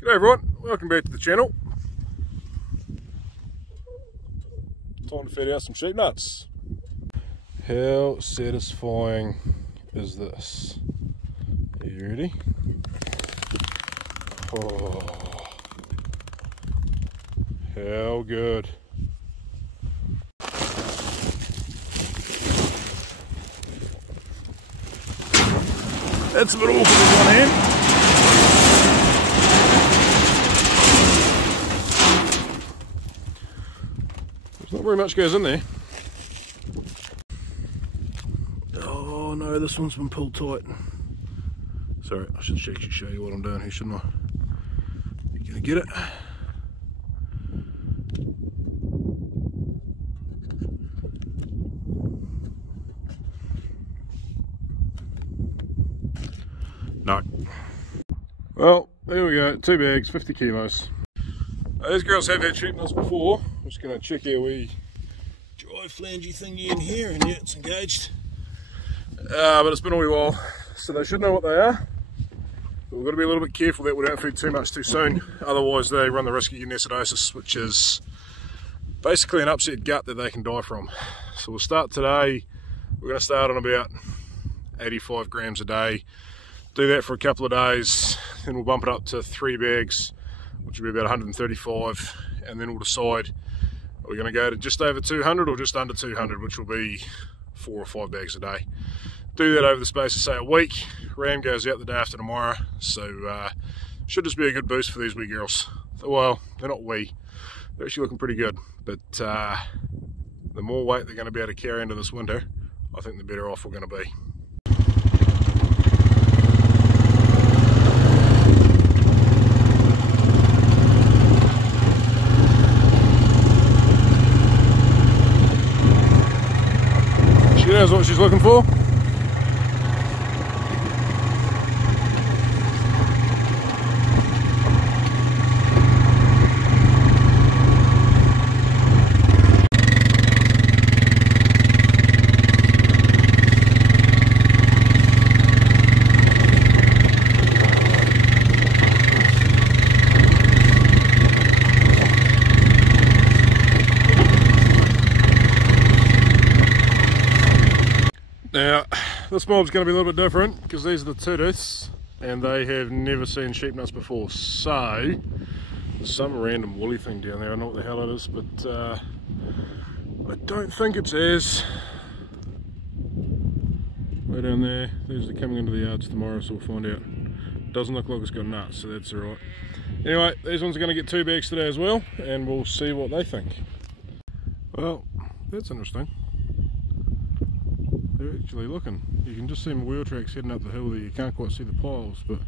G'day everyone, welcome back to the channel. Time to feed out some sheep nuts. How satisfying is this? Are you ready? Oh, how good. That's a bit awkward with one hand. Not very much goes in there. Oh no, this one's been pulled tight. Sorry, I should actually show you what I'm doing here, shouldn't I? You gonna get it? No. Well, there we go, 2 bags, 50 kilos. These girls have had sheep nuts before. I'm just going to check our wee dry flangey thingy in here, and yeah, it's engaged. But it's been a wee while, so they should know what they are. But we've got to be a little bit careful that we don't feed too much too soon, otherwise they run the risk of getting acidosis, which is basically an upset gut that they can die from. So we'll start today. We're going to start on about 85 grams a day. Do that for a couple of days, then we'll bump it up to 3 bags, which will be about 135, and then we'll decide are we going to go to just over 200 or just under 200, which will be 4 or 5 bags a day. Do that over the space of say a week. Ram goes out the day after tomorrow, so should just be a good boost for these wee girls. Well, they're not wee, they're actually looking pretty good, but the more weight they're going to be able to carry into this winter, I think the better off we're going to be. She knows what she's looking for. Now, this mob's going to be a little bit different because these are the Tudis and they have never seen sheep nuts before. So, there's some random woolly thing down there, I don't know what the hell it is, but I don't think it's as. Way down there, these are coming into the yards tomorrow, so we'll find out. Doesn't look like it's got nuts, so that's alright. Anyway, these ones are going to get 2 bags today as well, and we'll see what they think. Well, that's interesting. They're actually looking. You can just see my wheel tracks heading up the hill there. You can't quite see the piles, but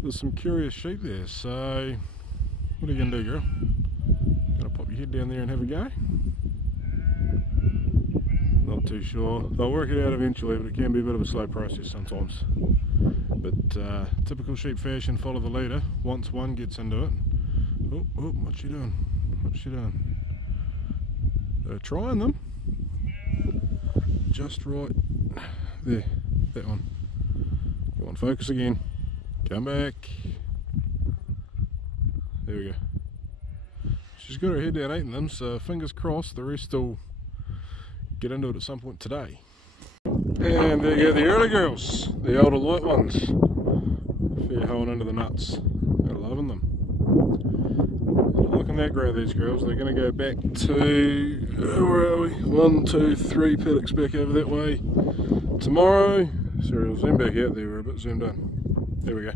there's some curious sheep there. So, what are you going to do, girl? Gonna pop your head down there and have a go? Not too sure. They'll work it out eventually, but it can be a bit of a slow process sometimes. But typical sheep fashion, follow the leader. Once one gets into it, oh, what's she doing? What's she doing? They're trying them. Just right there, that one. Go on, focus again. Come back. There we go. She's got her head down eating them, so fingers crossed the rest will get into it at some point today. And there you go, the early girls, the older light ones. Fair holding into the nuts. They're loving them. Not looking that great, these girls. They're going to go back to, where are we? 1, 2, 3 paddocks back over that way tomorrow. Sorry, I'll zoom back out there, we're a bit zoomed in. There we go.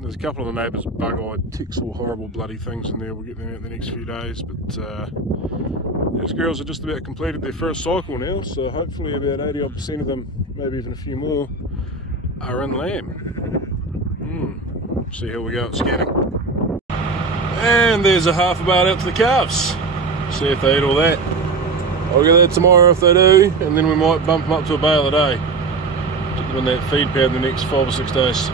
There's a couple of the neighbours bug-eyed ticks or horrible bloody things in there. We'll get them out in the next few days, but these girls are just about completed their first cycle now, so hopefully about 80% of them, maybe even a few more, are in lamb. See how we go at scanning. And there's a half a bale out to the calves. See if they eat all that. I'll get that tomorrow if they do, and then we might bump them up to a bale a day. Get them in that feed pad in the next 5 or 6 days.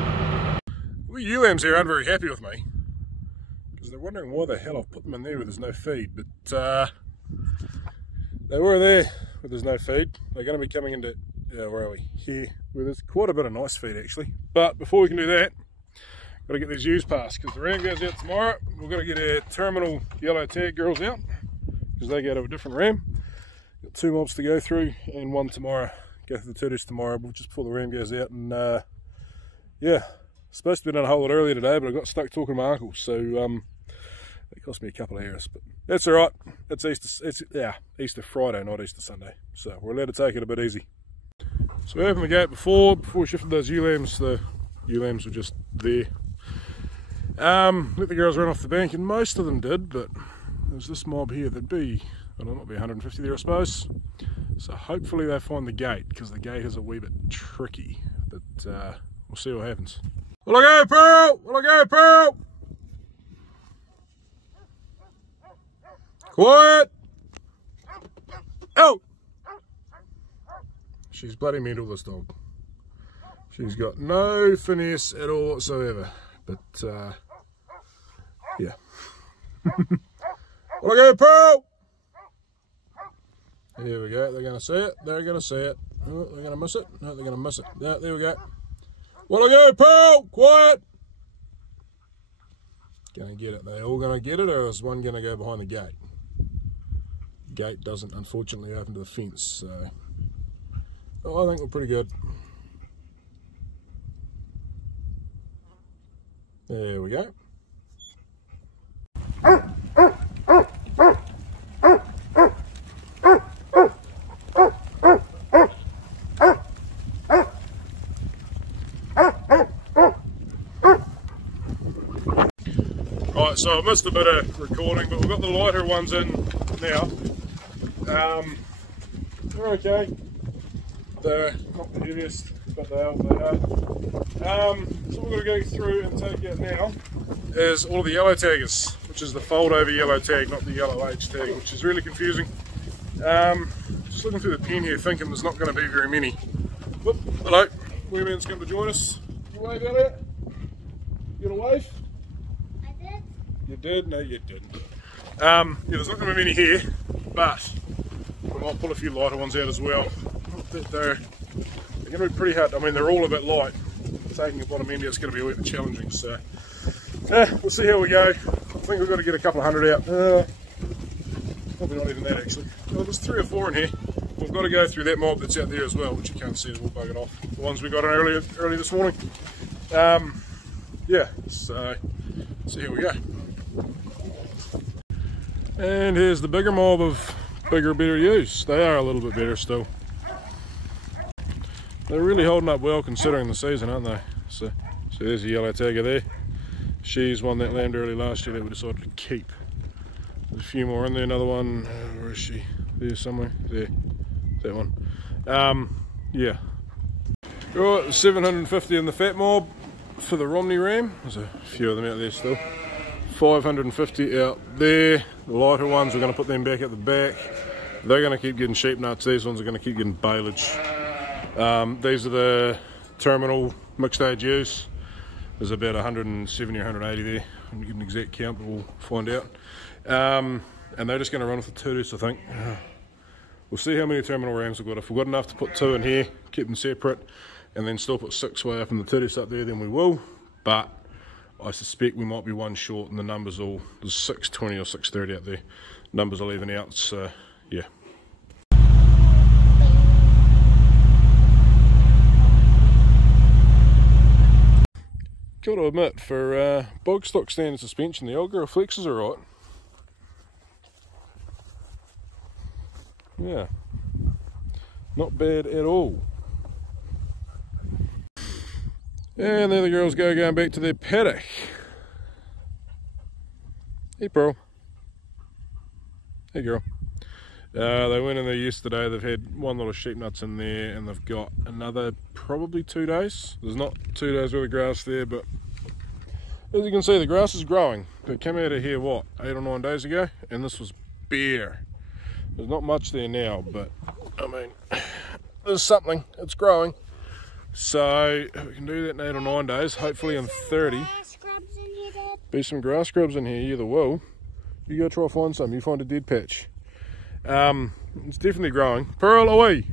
We ewe lambs here aren't very happy with me, because they're wondering why the hell I've put them in there where there's no feed, but they were there where there's no feed. They're going to be coming into, where are we? Here, where there's quite a bit of nice feed actually. But before we can do that, got to get these ewes past because the ram goes out tomorrow. We've got to get our terminal yellow tag girls out because they go to a different ram. Got 2 mobs to go through and 1 tomorrow. Go through the turtles tomorrow, but just before the ram goes out. And yeah, supposed to be done a whole lot earlier today, but I got stuck talking to my uncle, so it cost me a couple of hours, but that's all right. It's Easter. It's Easter Friday, not Easter Sunday, so we're allowed to take it a bit easy. So we opened the gate before we shifted those ewe lambs. The ewe lambs were just there. Let the girls run off the bank, and most of them did, but there's this mob here that'd be, I don't know, might be 150 there, I suppose. So hopefully they find the gate, because the gate is a wee bit tricky, but we'll see what happens. Will I go, Pearl? Will I go, Pearl? Quiet! Oh! She's bloody mental, this dog. She's got no finesse at all whatsoever. But, yeah. Will I go, Pearl? Here we go. They're going to see it. They're going to see it. Oh, they're going to miss it. No, they're going to miss it. Yeah, there we go. Will I go, Pearl? Quiet! Going to get it. They all going to get it, or is one going to go behind the gate? Gate doesn't unfortunately open to the fence, so I think we're pretty good. There we go. Right, so I missed a bit of recording, but we've got the lighter ones in now. They're okay. They're not the heaviest, but they are what they are. So what we're going to go through and take out now is all the yellow taggers, which is the fold over yellow tag, not the yellow H tag, which is really confusing. Just looking through the pen here, thinking there's not going to be very many. Whoop, hello, Weeman's come to join us. You wave at it? You gonna wave? I did. You did? No, you didn't. Yeah, there's not going to be many here, but we might pull a few lighter ones out as well. They're going to be pretty hard. I mean, they're all a bit light. Taking a bottom end out is going to be a wee bit challenging, so we'll see how we go. I think we've got to get a couple of hundred out. Probably not even that, actually. Well, there's 3 or 4 in here. We've got to go through that mob that's out there as well, which you can't see, they're all buggered off. The ones we got in early this morning. Yeah, so see how we go. And here's the bigger mob of bigger, better ewes. They are a little bit better still. They're really holding up well considering the season, aren't they? So there's a yellow tagger there. She's one that lambed early last year that we decided to keep. There's a few more in there. Another one, where is she? There somewhere. There, that one. Yeah. Right, 750 in the fat mob for the Romney ram. There's a few of them out there still. 550 out there. The lighter ones, we're going to put them back at the back. They're going to keep getting sheep nuts. These ones are going to keep getting baleage. These are the terminal mixed age ewes. There's about 170 or 180 there. I'm get an exact count, but we'll find out. And they're just going to run with the turtles, I think. We'll see how many terminal rams we've got. If we've got enough to put 2 in here, keep them separate, and then still put 6 way up in the turtles up there, then we will. But I suspect we might be 1 short, and the numbers all, there's 620 or 630 out there. Numbers will even out, so yeah. Got to admit, for bog stock standard suspension, the old girl flexes are right. Yeah, not bad at all. And there the girls go, going back to their paddock. Hey, Pearl. Hey, girl. They went in there yesterday. They've had 1 lot of sheep nuts in there, and they've got another probably 2 days. There's not 2 days worth of grass there, but as you can see, the grass is growing. They came out of here, what, 8 or 9 days ago, and this was bare. There's not much there now, but I mean, there's something. It's growing. So we can do that in 8 or 9 days. Hopefully in 30. Be some grass scrubs in here. You the will. You go try find some. You find a dead patch. It's definitely growing. Pearl away.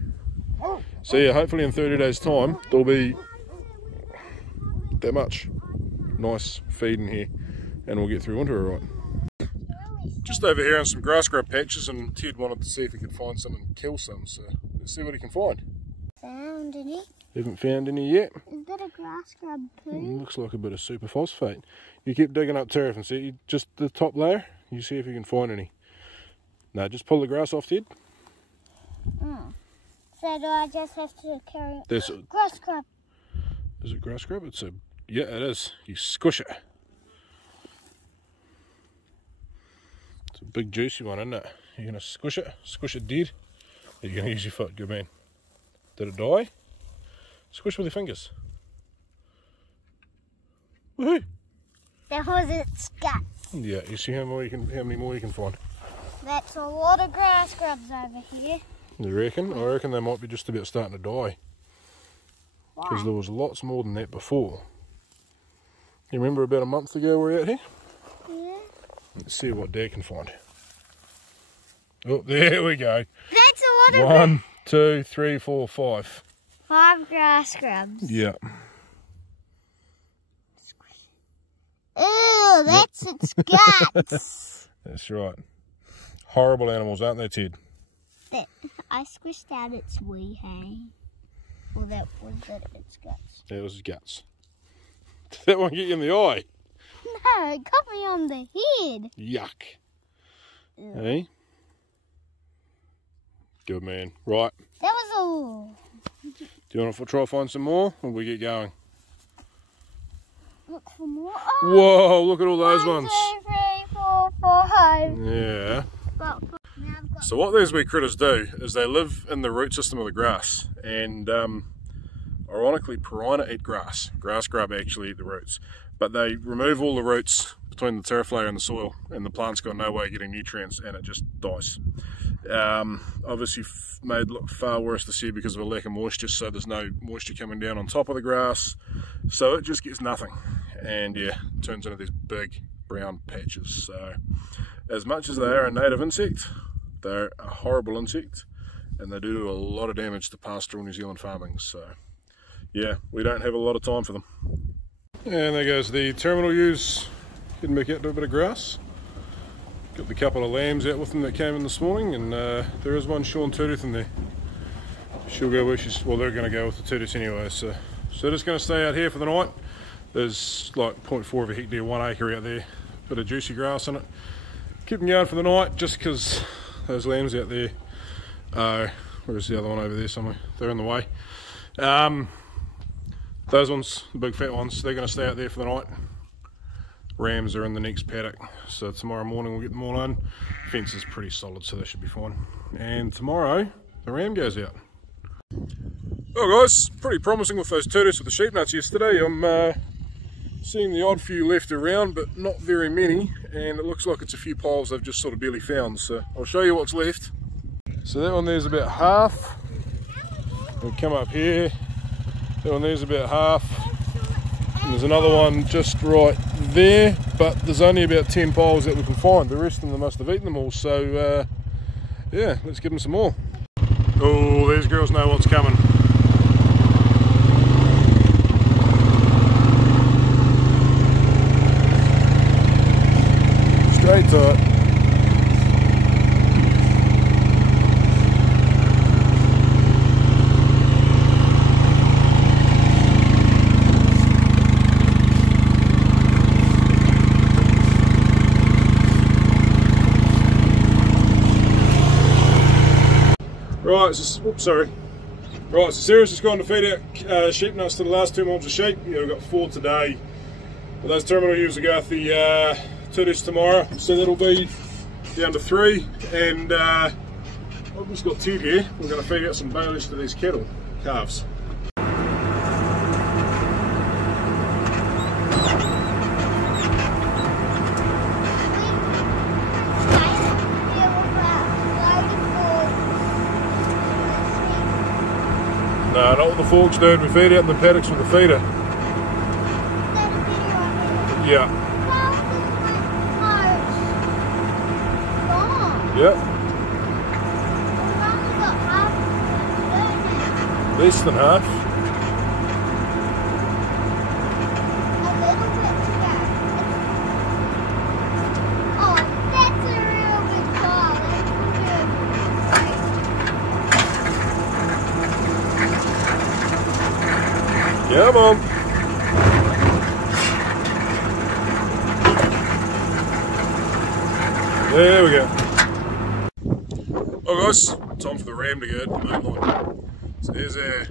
So yeah, hopefully in 30 days time there'll be that much. nice feed in here, and we'll get through winter alright. Just over here on some grass grub patches, and Ted wanted to see if he could find some and kill some, so let's see what he can find. Found any? Haven't found any yet. Is that a grass grub poo? Looks like a bit of superphosphate. You keep digging up turf and see just the top layer, you see if you can find any. No, just pull the grass off, Ted. Oh. So do I just have to carry There's grass grub? Is it grass grub? Yeah, it is. You squish it. It's a big juicy one, isn't it? You're gonna squish it dead. You're gonna use your foot, good man. Did it die? Squish with your fingers. Woohoo! That was its guts. Yeah, you see how many more you can find. That's a lot of grass grubs over here. You reckon? I reckon they might be just about starting to die. Because there was lots more than that before. You remember about a month ago we were out here? Yeah. Let's see what Dad can find. Oh, there we go. That's a lot of 1, 2, 3, 4, 5. 5 grass grubs. Yeah. Ew, that's its guts. That's right. Horrible animals, aren't they, Ted? I squished out its wee, hey? Well, that was its guts. That was his guts. Did that one get you in the eye? No, it got me on the head. Yuck. Ew. Hey? Good man. Right. That was all. Do you want to try to find some more, or we get going? Look for more. Oh, Whoa, look at all those 1, ones. 2, 3, 4, 5. Yeah. Now I've got So what these wee critters do is they live in the root system of the grass, and ironically piranha eat grass. Grass grub actually eat the roots, but they remove all the roots between the turf layer and the soil, and the plant's got no way of getting nutrients, and it just dies. Obviously made look far worse this year because of a lack of moisture, so there's no moisture coming down on top of the grass, so it just gets nothing, and yeah, it turns into these big brown patches. So as much as they are a native insect, they're a horrible insect, and they do a lot of damage to pastoral New Zealand farming. So yeah, we don't have a lot of time for them. And there goes the terminal ewes heading back out to a bit of grass. Got the couple of lambs out with them that came in this morning, and there is one Sean Two-tooth in there. She'll go where she's, well, they're going to go with the Two-tooth anyway, so they're just going to stay out here for the night. There's like 0.4 of a hectare, 1 acre out there, bit of juicy grass in it. Keep them going for the night just because those lambs out there, where's the other one over there somewhere? They're in the way. Those ones, the big fat ones, they're going to stay out there for the night. Rams are in the next paddock, so tomorrow morning we'll get them all in. Fence is pretty solid, so they should be fine. And tomorrow the ram goes out. Well guys, pretty promising with those turtles with the sheep nuts yesterday. I'm seeing the odd few left around, but not very many, and it looks like it's a few piles I've just sort of barely found, so I'll show you what's left. So that one there's about half. We'll come up here, that one there's about half. And there's another one just right there, but there's only about 10 piles that we can find. The rest of them must have eaten them all, so yeah, let's give them some more. Oh, these girls know what's coming. Straight to it. Right, so, sorry. Right, so Sarah's just gone to feed out sheep nuts to the last 2 mobs of sheep. Yeah, we've got 4 today. But those terminal ewes will go out the Tutus tomorrow, so that'll be down to 3. And I've just got 2 here. We're going to feed out some Baelish to these cattle, calves. No, not with the forks, dude. We feed out in the paddocks with the feeder. Yeah. Yep. Less than half. A little bit Come on. There we go. Well guys, time for the ram to go to the main line. So there's our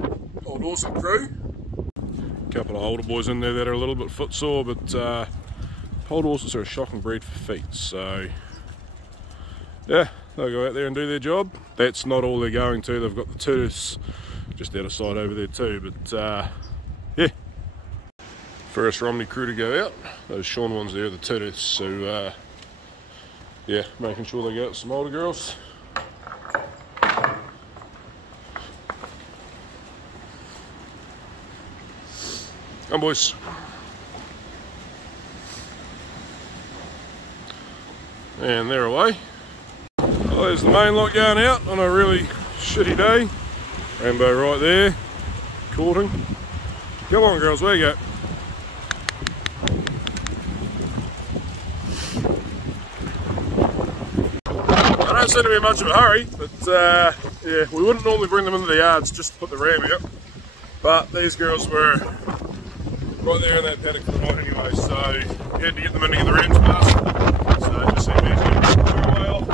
old awesome crew. A couple of older boys in there that are a little bit footsore, but old horses are a shocking breed for feet, so yeah, they'll go out there and do their job. That's not all they're going to. They've got the Tutus just out of sight over there too, but yeah. First Romney crew to go out. Those Sean ones there are the Tutus, so yeah, making sure they go out some older girls. Come boys. And they're away. Well, there's the main lot going out on a really shitty day. Rainbow right there, courting. Come on girls, where you go? I don't seem to be in much of a hurry, but yeah, we wouldn't normally bring them into the yards just to put the ram out. But these girls were right there in that paddock for the night anyway, so we had to get them in to get the rams past. So it just seemed easy. They're away off.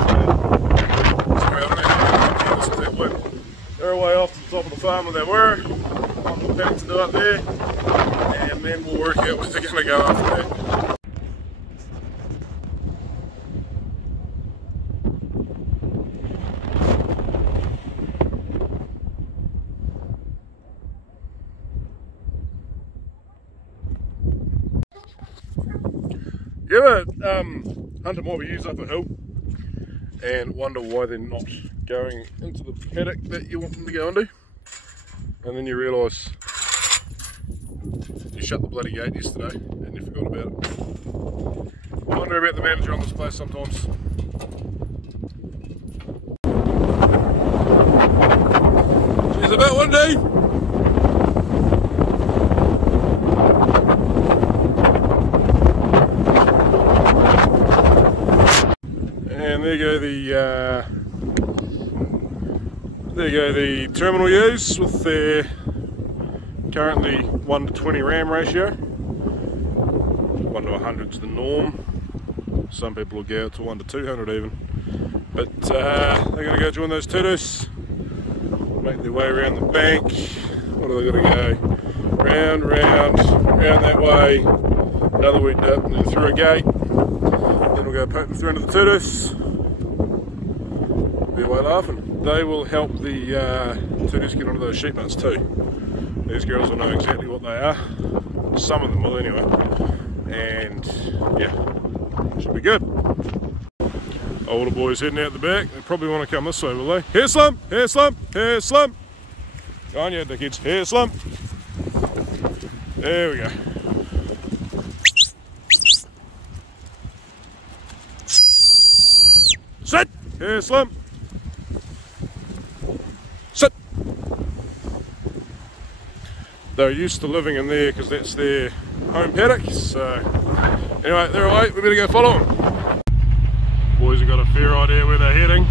Sorry, I don't know how that went. They're away off to the top of the farm where they were. One more paddock to do up there, and then we'll work out where they're going to go after that. You ever hunt them while we use up a hill and wonder why they're not going into the paddock that you want them to go into? And then you realise you shut the bloody gate yesterday and you forgot about it. I wonder about the manager on this place sometimes. It's about one day. And there go the terminal ewes with their currently 1:20 ram ratio. 1:100 is the norm. Some people will go out to 1:200 even. But they're going to go join those Tutus, make their way around the bank. What are they going to go? Round, round, round that way, another wee dip, and then through a gate. Then we'll go poke them through into the Tutus. Be away laughing. They will help the Tutus get onto those sheep nuts too. These girls will know exactly what they are. Some of them will anyway. And yeah, should be good. Older boys heading out the back. They probably want to come this way, will they? Here slump, here slump, here slump. Go on you dickheads, here slump. There we go. Sit, here slump. Sit. They're used to living in there because that's their home paddock. So anyway, they're away. We better go follow them. Boys have got a fair idea where they're heading.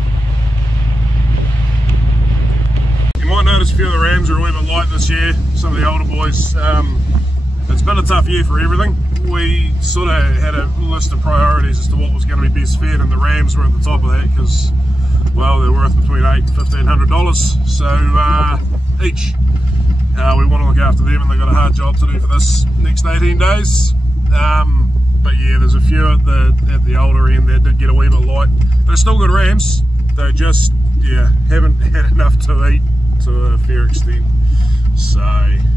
You might notice a few of the rams are a wee bit light this year. Some of the older boys. It's been a tough year for everything. We sort of had a list of priorities as to what was going to be best fed, and the rams were at the top of that because, well, they're worth between $800 and $1,500. So each. We want to look after them, and they've got a hard job to do for this next 18 days. But yeah, there's a few at the older end that did get a wee bit light. They're still good rams. They just, yeah, haven't had enough to eat to a fair extent. So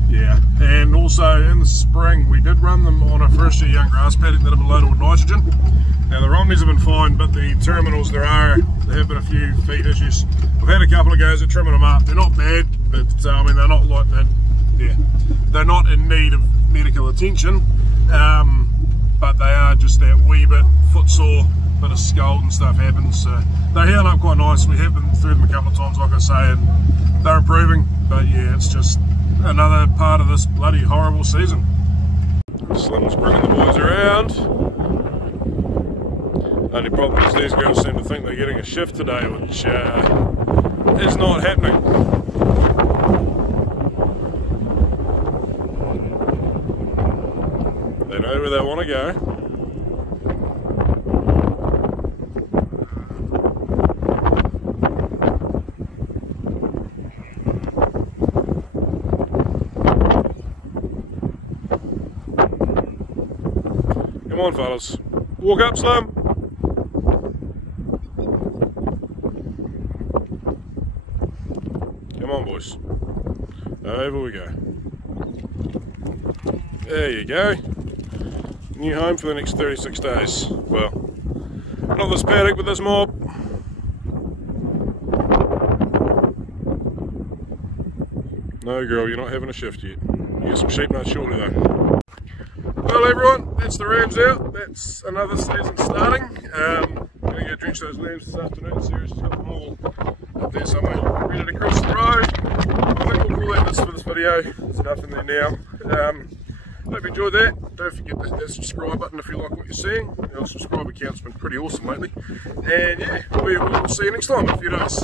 yeah, and also in the spring we did run them on a first year young grass paddock that have been loaded with nitrogen. Now the Romneys have been fine, but the terminals there have been a few feed issues. We've had a couple of goes at trimming them up. They're not bad, but I mean they're not like that. Yeah, they're not in need of medical attention, but they are just that wee bit footsore, bit of scald and stuff happens. So they're healing up quite nice. We have been through them a couple of times, like I say, and they're improving. But yeah, it's just another part of this bloody horrible season. Slim's bringing the boys around. Only problem is these girls seem to think they're getting a shift today, which is not happening. where they want to go. Come on, fellas. Walk up, Slim. Come on, boys. Over we go. There you go. New home for the next 36 days. Well, not this paddock, but this mob. No, girl, you're not having a shift yet. You get some sheep nuts shortly, though. Well, everyone, that's the rams out. That's another season starting. I'm going to go drench those lambs this afternoon. Sarah's just got them all up there somewhere, ready to cross the road. I think we'll call that this for this video. There's enough in there now. Hope you enjoyed that. Don't forget to hit that subscribe button if you like what you're seeing. Our subscriber count's been pretty awesome lately. And yeah, we'll see you next time in a few days.